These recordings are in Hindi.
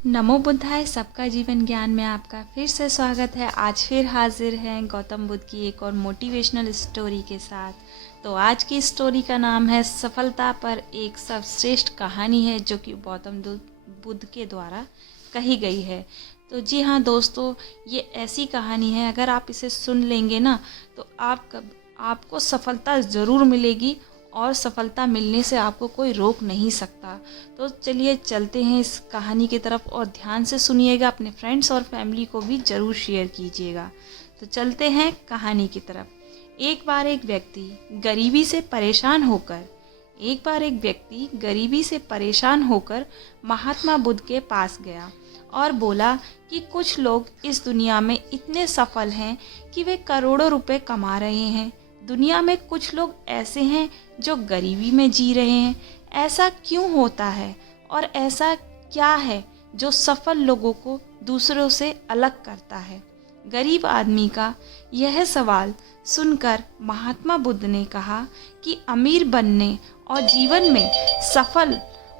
नमो बुद्धाय। सबका जीवन ज्ञान में आपका फिर से स्वागत है। आज फिर हाजिर हैं गौतम बुद्ध की एक और मोटिवेशनल स्टोरी के साथ। तो आज की स्टोरी का नाम है सफलता पर एक सर्वश्रेष्ठ कहानी है, जो कि गौतम बुद्ध के द्वारा कही गई है। तो जी हाँ दोस्तों, ये ऐसी कहानी है, अगर आप इसे सुन लेंगे ना तो आपको सफलता ज़रूर मिलेगी और सफलता मिलने से आपको कोई रोक नहीं सकता। तो चलिए चलते हैं इस कहानी की तरफ और ध्यान से सुनिएगा, अपने फ्रेंड्स और फैमिली को भी ज़रूर शेयर कीजिएगा। तो चलते हैं कहानी की तरफ। एक बार एक व्यक्ति गरीबी से परेशान होकर महात्मा बुद्ध के पास गया और बोला कि कुछ लोग इस दुनिया में इतने सफल हैं कि वे करोड़ों रुपए कमा रहे हैं। दुनिया में कुछ लोग ऐसे हैं जो गरीबी में जी रहे हैं। ऐसा क्यों होता है और ऐसा क्या है जो सफल लोगों को दूसरों से अलग करता है? गरीब आदमी का यह सवाल सुनकर महात्मा बुद्ध ने कहा कि अमीर बनने और जीवन में सफल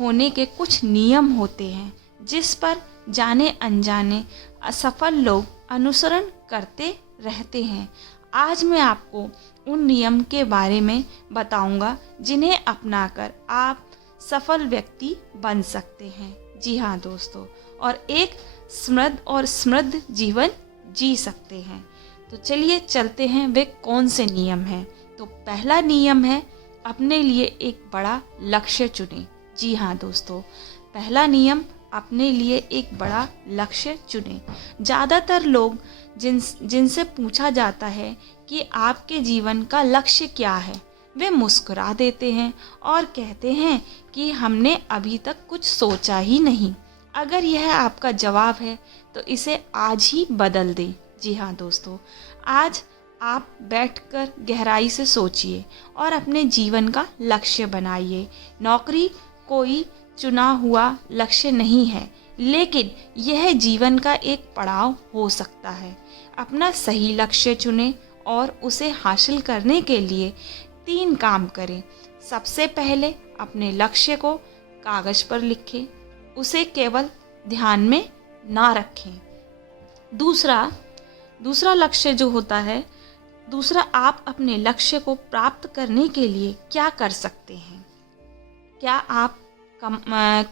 होने के कुछ नियम होते हैं, जिस पर जाने अनजाने असफल लोग अनुसरण करते रहते हैं। आज मैं आपको उन नियम के बारे में बताऊंगा जिन्हें अपनाकर आप सफल व्यक्ति बन सकते हैं। जी हाँ दोस्तों, और एक समृद्ध जीवन जी सकते हैं। तो चलिए चलते हैं, वे कौन से नियम हैं। तो पहला नियम है, अपने लिए एक बड़ा लक्ष्य चुनें। जी हाँ दोस्तों, पहला नियम, अपने लिए एक बड़ा लक्ष्य चुनें। ज़्यादातर लोग जिनसे पूछा जाता है कि आपके जीवन का लक्ष्य क्या है, वे मुस्कुरा देते हैं और कहते हैं कि हमने अभी तक कुछ सोचा ही नहीं। अगर यह आपका जवाब है तो इसे आज ही बदल दें। जी हाँ दोस्तों, आज आप बैठकर गहराई से सोचिए और अपने जीवन का लक्ष्य बनाइए। नौकरी कोई चुना हुआ लक्ष्य नहीं है, लेकिन यह जीवन का एक पड़ाव हो सकता है। अपना सही लक्ष्य चुनें और उसे हासिल करने के लिए 3 काम करें। सबसे पहले अपने लक्ष्य को कागज पर लिखें, उसे केवल ध्यान में ना रखें। दूसरा लक्ष्य जो होता है, आप अपने लक्ष्य को प्राप्त करने के लिए क्या कर सकते हैं? क्या आप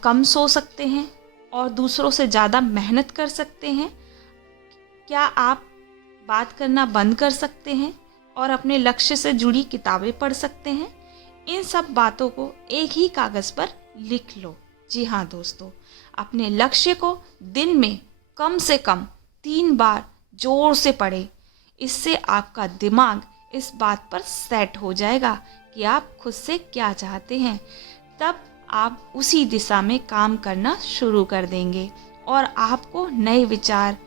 कम सो सकते हैं और दूसरों से ज़्यादा मेहनत कर सकते हैं? क्या आप बात करना बंद कर सकते हैं और अपने लक्ष्य से जुड़ी किताबें पढ़ सकते हैं? इन सब बातों को एक ही कागज़ पर लिख लो। जी हाँ दोस्तों, अपने लक्ष्य को दिन में कम से कम 3 बार जोर से पढ़ें। इससे आपका दिमाग इस बात पर सेट हो जाएगा कि आप खुद से क्या चाहते हैं। तब आप उसी दिशा में काम करना शुरू कर देंगे और आपको नए विचार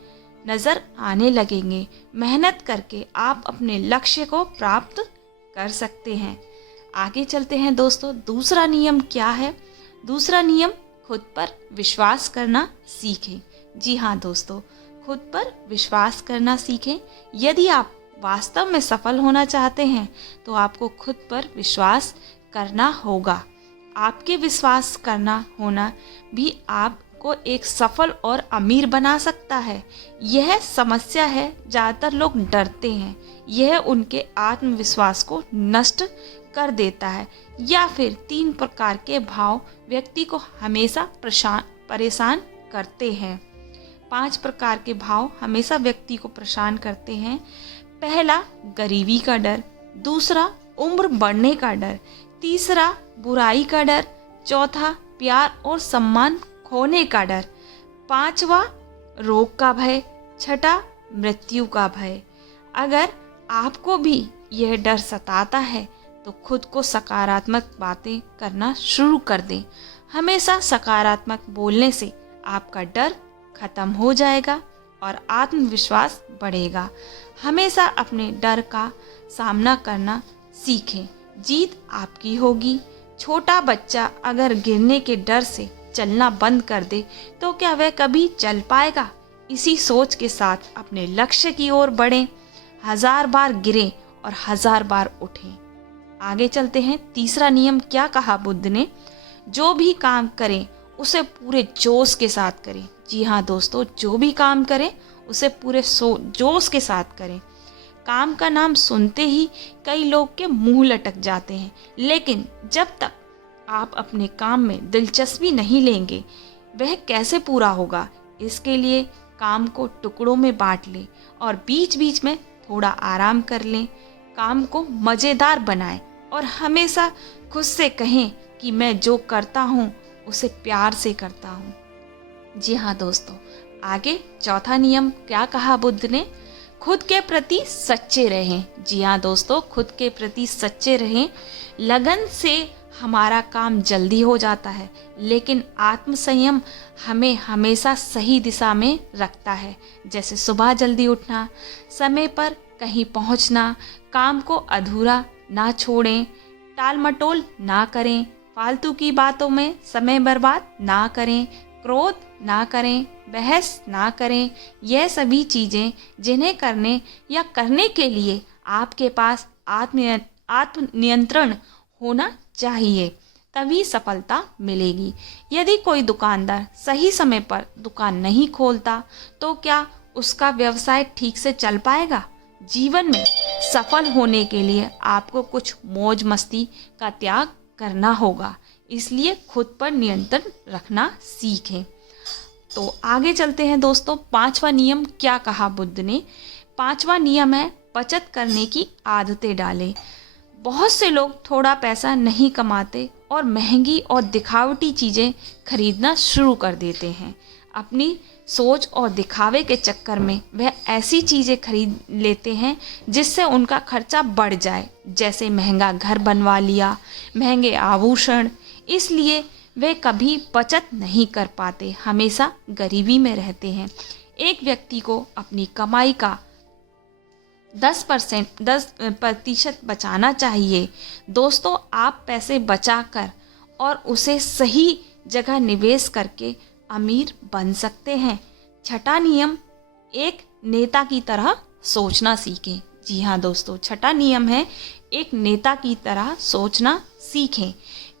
नज़र आने लगेंगे। मेहनत करके आप अपने लक्ष्य को प्राप्त कर सकते हैं। आगे चलते हैं दोस्तों, दूसरा नियम क्या है? दूसरा नियम, खुद पर विश्वास करना सीखें। जी हाँ दोस्तों, खुद पर विश्वास करना सीखें। यदि आप वास्तव में सफल होना चाहते हैं तो आपको खुद पर विश्वास करना होगा। आपके विश्वास करना होना भी आपको एक सफल और अमीर बना सकता है। यह समस्या है, ज़्यादातर लोग डरते हैं। यह उनके आत्मविश्वास को नष्ट कर देता है। या फिर 3 प्रकार के भाव व्यक्ति को हमेशा परेशान करते हैं। 5 प्रकार के भाव हमेशा व्यक्ति को परेशान करते हैं। पहला, गरीबी का डर। दूसरा, उम्र बढ़ने का डर। तीसरा, बुराई का डर। चौथा, प्यार और सम्मान खोने का डर। 5वां, रोग का भय। 6ठा, मृत्यु का भय। अगर आपको भी यह डर सताता है तो खुद को सकारात्मक बातें करना शुरू कर दें। हमेशा सकारात्मक बोलने से आपका डर खत्म हो जाएगा और आत्मविश्वास बढ़ेगा। हमेशा अपने डर का सामना करना सीखें, जीत आपकी होगी। छोटा बच्चा अगर गिरने के डर से चलना बंद कर दे तो क्या वह कभी चल पाएगा? इसी सोच के साथ अपने लक्ष्य की ओर बढ़ें। 1000 बार गिरें और 1000 बार उठें। आगे चलते हैं, तीसरा नियम क्या कहा बुद्ध ने? जो भी काम करें उसे पूरे जोश के साथ करें। जी हाँ दोस्तों, जो भी काम करें उसे पूरे जोश के साथ करें। काम का नाम सुनते ही कई लोग के मुंह लटक जाते हैं, लेकिन जब तक आप अपने काम में दिलचस्पी नहीं लेंगे वह कैसे पूरा होगा। इसके लिए काम को टुकड़ों में बांट लें और बीच बीच में थोड़ा आराम कर लें। काम को मज़ेदार बनाएं और हमेशा खुद से कहें कि मैं जो करता हूँ उसे प्यार से करता हूँ। जी हाँ दोस्तों, आगे चौथा नियम क्या कहा बुद्ध ने? खुद के प्रति सच्चे रहें। जी हाँ दोस्तों, खुद के प्रति सच्चे रहें। लगन से हमारा काम जल्दी हो जाता है, लेकिन आत्मसंयम हमें हमेशा सही दिशा में रखता है। जैसे सुबह जल्दी उठना, समय पर कहीं पहुंचना, काम को अधूरा ना छोड़ें, टाल मटोल ना करें, फालतू की बातों में समय बर्बाद ना करें, क्रोध ना करें, बहस ना करें। यह सभी चीज़ें जिन्हें करने या करने के लिए आपके पास आत्मनियंत्रण होना चाहिए, तभी सफलता मिलेगी। यदि कोई दुकानदार सही समय पर दुकान नहीं खोलता तो क्या उसका व्यवसाय ठीक से चल पाएगा? जीवन में सफल होने के लिए आपको कुछ मौज मस्ती का त्याग करना होगा, इसलिए खुद पर नियंत्रण रखना सीखें। तो आगे चलते हैं दोस्तों, पांचवा नियम क्या कहा बुद्ध ने? पांचवा नियम है बचत करने की आदतें डालें। बहुत से लोग थोड़ा पैसा नहीं कमाते और महंगी और दिखावटी चीज़ें खरीदना शुरू कर देते हैं। अपनी सोच और दिखावे के चक्कर में वह ऐसी चीज़ें खरीद लेते हैं जिससे उनका खर्चा बढ़ जाए, जैसे महंगा घर बनवा लिया, महंगे आभूषण। इसलिए वे कभी बचत नहीं कर पाते, हमेशा गरीबी में रहते हैं। एक व्यक्ति को अपनी कमाई का 10% बचाना चाहिए। दोस्तों, आप पैसे बचाकर और उसे सही जगह निवेश करके अमीर बन सकते हैं। छठा नियम, एक नेता की तरह सोचना सीखें। जी हाँ दोस्तों, छठा नियम है एक नेता की तरह सोचना सीखें।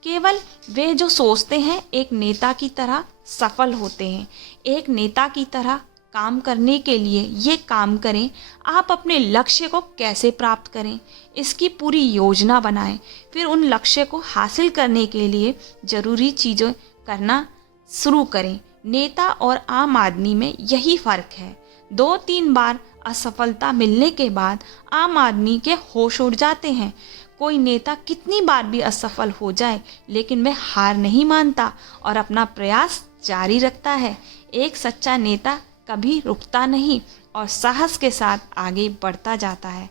केवल वे जो सोचते हैं एक नेता की तरह सफल होते हैं। एक नेता की तरह काम करने के लिए ये काम करें। आप अपने लक्ष्य को कैसे प्राप्त करें, इसकी पूरी योजना बनाएं। फिर उन लक्ष्य को हासिल करने के लिए ज़रूरी चीज़ें करना शुरू करें। नेता और आम आदमी में यही फ़र्क है। 2-3 बार असफलता मिलने के बाद आम आदमी के होश उड़ जाते हैं। कोई नेता कितनी बार भी असफल हो जाए, लेकिन वह हार नहीं मानता और अपना प्रयास जारी रखता है। एक सच्चा नेता कभी रुकता नहीं और साहस के साथ आगे बढ़ता जाता है।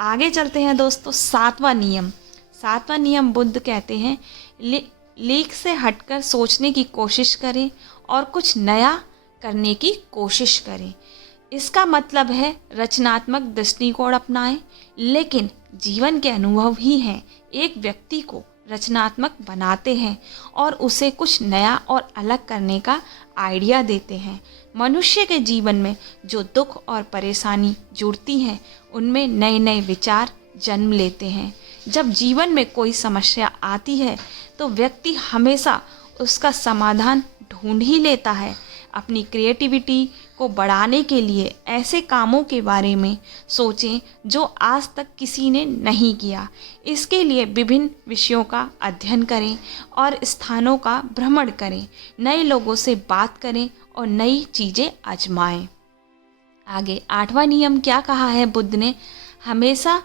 आगे चलते हैं दोस्तों, सातवां नियम। सातवां नियम बुद्ध कहते हैं लीक से हटकर सोचने की कोशिश करें और कुछ नया करने की कोशिश करें। इसका मतलब है रचनात्मक दृष्टिकोण अपनाएं। लेकिन जीवन के अनुभव ही हैं एक व्यक्ति को रचनात्मक बनाते हैं और उसे कुछ नया और अलग करने का आइडिया देते हैं। मनुष्य के जीवन में जो दुख और परेशानी जुड़ती हैं, उनमें नए नए विचार जन्म लेते हैं। जब जीवन में कोई समस्या आती है तो व्यक्ति हमेशा उसका समाधान ढूंढ ही लेता है। अपनी क्रिएटिविटी को बढ़ाने के लिए ऐसे कामों के बारे में सोचें जो आज तक किसी ने नहीं किया। इसके लिए विभिन्न विषयों का अध्ययन करें और स्थानों का भ्रमण करें। नए लोगों से बात करें और नई चीज़ें आजमाएं। आगे आठवां नियम क्या कहा है बुद्ध ने? हमेशा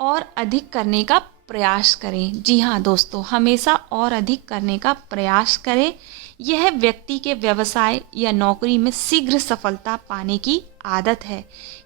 और अधिक करने का प्रयास करें। जी हाँ दोस्तों, हमेशा और अधिक करने का प्रयास करें। यह व्यक्ति के व्यवसाय या नौकरी में शीघ्र सफलता पाने की आदत है।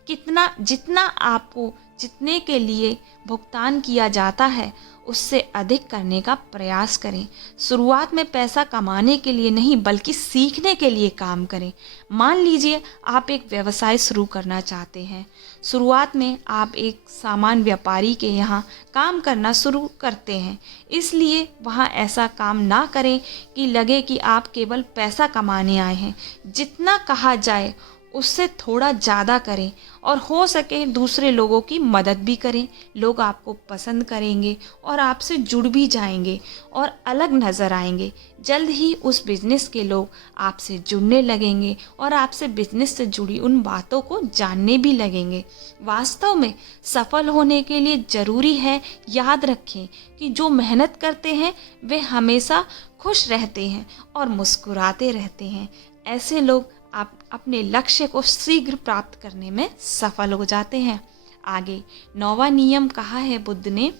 जितना आपको जितने के लिए भुगतान किया जाता है उससे अधिक करने का प्रयास करें। शुरुआत में पैसा कमाने के लिए नहीं बल्कि सीखने के लिए काम करें। मान लीजिए आप एक व्यवसाय शुरू करना चाहते हैं। शुरुआत में आप एक सामान व्यापारी के यहाँ काम करना शुरू करते हैं, इसलिए वहाँ ऐसा काम ना करें कि लगे कि आप केवल पैसा कमाने आए हैं। जितना कहा जाए उससे थोड़ा ज़्यादा करें और हो सके दूसरे लोगों की मदद भी करें। लोग आपको पसंद करेंगे और आपसे जुड़ भी जाएंगे और अलग नज़र आएंगे। जल्द ही उस बिज़नेस के लोग आपसे जुड़ने लगेंगे और आपसे बिज़नेस से जुड़ी उन बातों को जानने भी लगेंगे। वास्तव में सफल होने के लिए ज़रूरी है, याद रखें कि जो मेहनत करते हैं वे हमेशा खुश रहते हैं और मुस्कुराते रहते हैं। ऐसे लोग आप अपने लक्ष्य को शीघ्र प्राप्त करने में सफल हो जाते हैं। आगे 9वां नियम कहा है बुद्ध ने,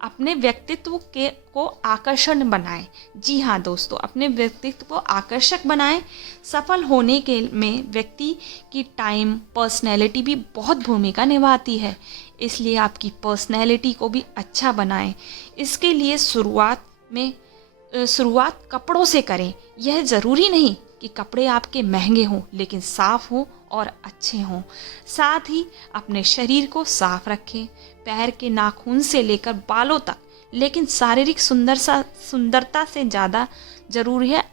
अपने व्यक्तित्व को आकर्षण बनाएं। जी हाँ दोस्तों, अपने व्यक्तित्व को आकर्षक बनाएं। सफल होने के में व्यक्ति की टाइम, पर्सनैलिटी भी बहुत भूमिका निभाती है। इसलिए आपकी पर्सनैलिटी को भी अच्छा बनाएं। इसके लिए शुरुआत कपड़ों से करें। यह ज़रूरी नहीं कि कपड़े आपके महंगे हों, लेकिन साफ़ हों और अच्छे हों। साथ ही अपने शरीर को साफ रखें, पैर के नाखून से लेकर बालों तक। लेकिन शारीरिक सुंदरता से ज़्यादा ज़रूरी है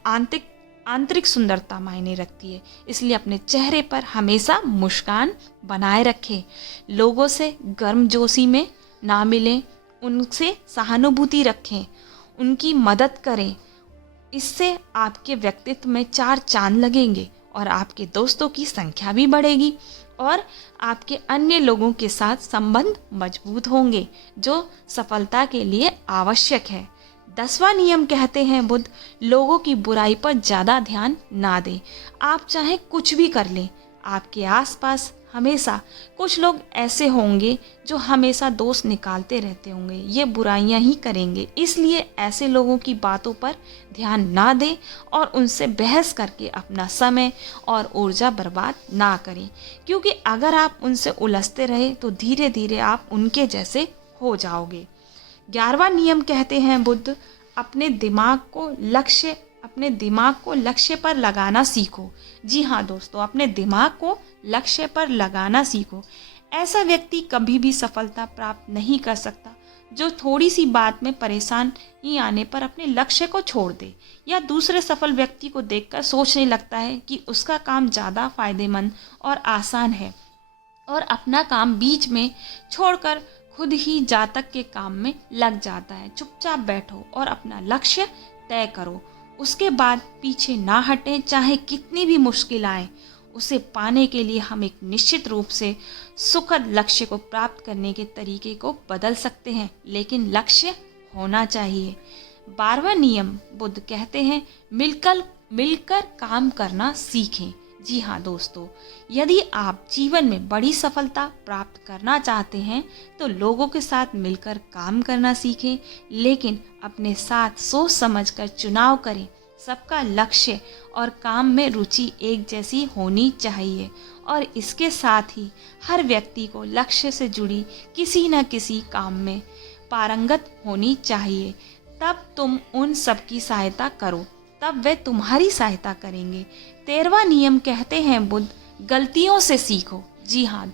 आंतरिक सुंदरता मायने रखती है। इसलिए अपने चेहरे पर हमेशा मुस्कान बनाए रखें। लोगों से गर्मजोशी में ना मिलें, उनसे सहानुभूति रखें, उनकी मदद करें। इससे आपके व्यक्तित्व में 4 चांद लगेंगे और आपके दोस्तों की संख्या भी बढ़ेगी और आपके अन्य लोगों के साथ संबंध मजबूत होंगे, जो सफलता के लिए आवश्यक है। 10वां नियम कहते हैं बुद्ध, लोगों की बुराई पर ज़्यादा ध्यान ना दें। आप चाहे कुछ भी कर लें, आपके आसपास हमेशा कुछ लोग ऐसे होंगे जो हमेशा दोष निकालते रहते होंगे, ये बुराइयां ही करेंगे। इसलिए ऐसे लोगों की बातों पर ध्यान ना दें और उनसे बहस करके अपना समय और ऊर्जा बर्बाद ना करें, क्योंकि अगर आप उनसे उलझते रहे तो धीरे धीरे आप उनके जैसे हो जाओगे। 11वां नियम कहते हैं बुद्ध, अपने दिमाग को लक्ष्य पर लगाना सीखो। जी हाँ दोस्तों, अपने दिमाग को लक्ष्य पर लगाना सीखो। ऐसा व्यक्ति कभी भी सफलता प्राप्त नहीं कर सकता जो थोड़ी सी बात में परेशानी आने पर अपने लक्ष्य को छोड़ दे या दूसरे सफल व्यक्ति को देखकर सोचने लगता है कि उसका काम ज़्यादा फायदेमंद और आसान है और अपना काम बीच में छोड़कर खुद ही जातक के काम में लग जाता है। चुपचाप बैठो और अपना लक्ष्य तय करो। उसके बाद पीछे ना हटें, चाहे कितनी भी मुश्किल आए। उसे पाने के लिए हम एक निश्चित रूप से सुखद लक्ष्य को प्राप्त करने के तरीके को बदल सकते हैं, लेकिन लक्ष्य होना चाहिए। 12वां नियम बुद्ध कहते हैं, मिलकर काम करना सीखें। जी हाँ दोस्तों, यदि आप जीवन में बड़ी सफलता प्राप्त करना चाहते हैं तो लोगों के साथ मिलकर काम करना सीखें, लेकिन अपने साथ सोच समझकर चुनाव करें। सबका लक्ष्य और काम में रुचि एक जैसी होनी चाहिए और इसके साथ ही हर व्यक्ति को लक्ष्य से जुड़ी किसी न किसी काम में पारंगत होनी चाहिए। तब तुम उन सब की सहायता करो, तब वे तुम्हारी सहायता करेंगे। 13वां नियम कहते हैं बुद्ध, गलतियों से सीखो। जी हाँ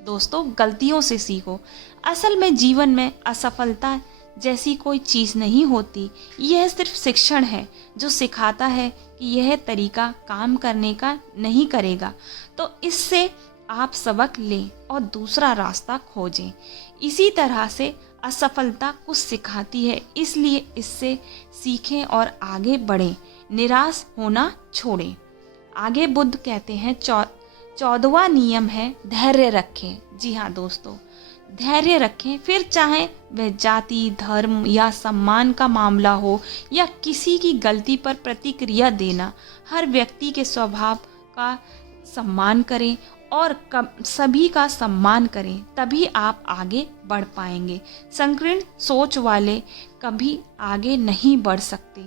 दोस्तों, गलतियों से सीखो। असल में जीवन में असफलता जैसी कोई चीज़ नहीं होती। यह सिर्फ शिक्षण है जो सिखाता है कि यह तरीका काम करने का नहीं करेगा, तो इससे आप सबक लें और दूसरा रास्ता खोजें। इसी तरह से असफलता कुछ सिखाती है, इसलिए इससे सीखें और आगे बढ़ें, निराश होना छोड़ें। आगे बुद्ध कहते हैं 14वां नियम है, धैर्य रखें। जी हाँ दोस्तों, धैर्य रखें, फिर चाहे वह जाति, धर्म या सम्मान का मामला हो या किसी की गलती पर प्रतिक्रिया देना। हर व्यक्ति के स्वभाव का सम्मान करें और सभी का सम्मान करें, तभी आप आगे बढ़ पाएंगे। संकीर्ण सोच वाले कभी आगे नहीं बढ़ सकते।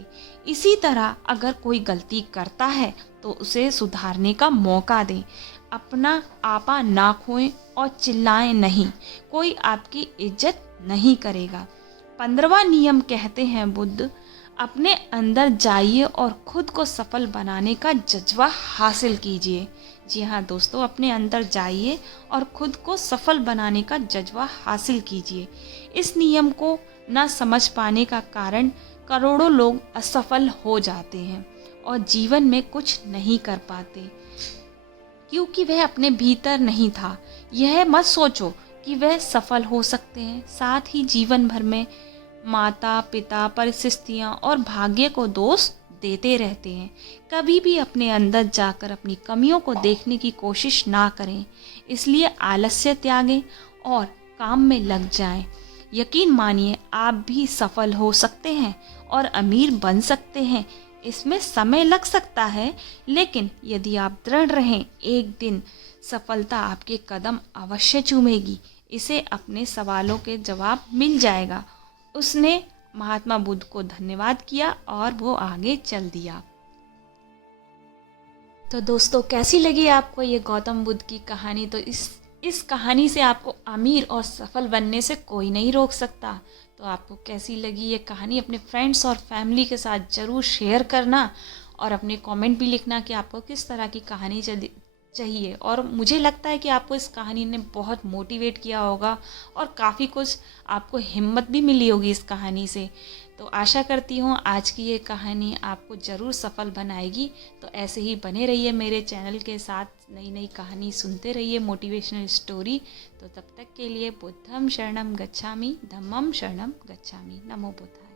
इसी तरह अगर कोई गलती करता है तो उसे सुधारने का मौका दें। अपना आपा ना खोएं और चिल्लाएं नहीं, कोई आपकी इज्जत नहीं करेगा। 15वां नियम कहते हैं बुद्ध, अपने अंदर जाइए और खुद को सफल बनाने का जज्बा हासिल कीजिए। जी हाँ दोस्तों, अपने अंदर जाइए और खुद को सफल बनाने का जज्बा हासिल कीजिए। इस नियम को न समझ पाने का कारण करोड़ों लोग असफल हो जाते हैं और जीवन में कुछ नहीं कर पाते। क्योंकि वह अपने भीतर नहीं था। यह मत सोचो कि वह सफल हो सकते हैं। साथ ही जीवन भर में माता पिता परिस्थितियाँ और भाग्य को दोष देते रहते हैं। कभी भी अपने अंदर जाकर अपनी कमियों को देखने की कोशिश ना करें। इसलिए आलस्य त्यागें और काम में लग जाएं। यकीन मानिए आप भी सफल हो सकते हैं और अमीर बन सकते हैं। इसमें समय लग सकता है, लेकिन यदि आप दृढ़ रहें, एक दिन सफलता आपके कदम अवश्य चूमेगी। इसे अपने सवालों के जवाब मिल जाएगा। उसने महात्मा बुद्ध को धन्यवाद किया और वो आगे चल दिया। तो दोस्तों, कैसी लगी आपको ये गौतम बुद्ध की कहानी? तो इस कहानी से आपको अमीर और सफल बनने से कोई नहीं रोक सकता। तो आपको कैसी लगी ये कहानी? अपने फ्रेंड्स और फैमिली के साथ ज़रूर शेयर करना और अपने कमेंट भी लिखना कि आपको किस तरह की कहानी चाहिए। और मुझे लगता है कि आपको इस कहानी ने बहुत मोटिवेट किया होगा और काफ़ी कुछ आपको हिम्मत भी मिली होगी इस कहानी से। तो आशा करती हूँ आज की ये कहानी आपको ज़रूर सफल बनाएगी। तो ऐसे ही बने रहिए मेरे चैनल के साथ, नई नई कहानी सुनते रहिए, मोटिवेशनल स्टोरी। तो तब तक के लिए बुद्धं शरणं गच्छामि, धम्मं शरणं गच्छामि। नमो बुद्धाय।